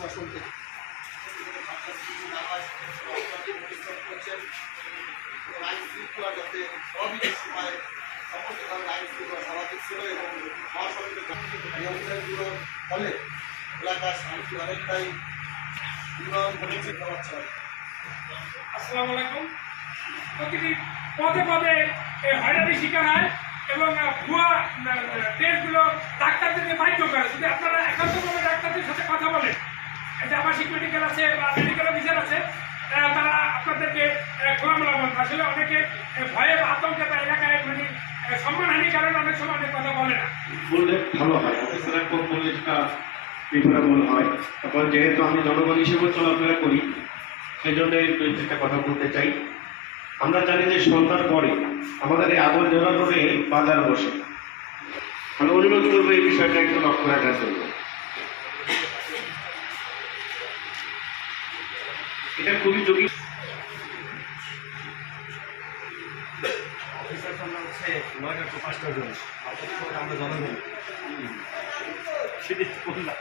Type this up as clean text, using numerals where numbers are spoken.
প্রশাসন থেকে পরিশ্রম করছেন এবং আইন শৃঙ্খলা যাতে সবই সময় সমস্ত ধরনের আইন শৃঙ্খলা স্বাভাবিক ছিল এবং অভিযানগুলোর ফলে এলাকার শান্তি অনেকটাই উন্নয়ন ঘটেছে পাচ্ছে। আসসালামু আলাইকুম। প্রতিটি পদে পদে হয়রানির শিকার হয় এবং ভুয়া টেস্টগুলো ডাক্তারদেরকে বাধ্য করে। যদি আপনারা একান্তভাবে ডাক্তারদের সাথে কথা বলেন, যে আবাসিক মেডিকেল আছে বা মেডিকেল অফিসার আছে, তারা আপনাদেরকে খোলামেলা বলবে। আসলে অনেকে ভয়ে আতঙ্কে বা এলাকায় মানে সম্মানহানির কারণে অনেক সময় অনেক কথা বলে না। বললে ভালো হয়, অফিসাররা কম বললে সেটা প্রিফারেবল হয়। তারপর যেহেতু আমি জনগণ হিসেবে চলাফেরা করি, সেই জন্য একটা কথা বলতে চাই। আমরা জানি যে সন্ধ্যার পরে আমাদের এই আবর্জনা রোডে বাজার বসে। আমি অনুরোধ করবো এই বিষয়টা একটু লক্ষ্য রাখার জন্য। এটা খুবই ঝুঁকি। অফিসার আমরা হচ্ছে 9টা to 5টা জন, আমরা জনগণ সেটা বললাম।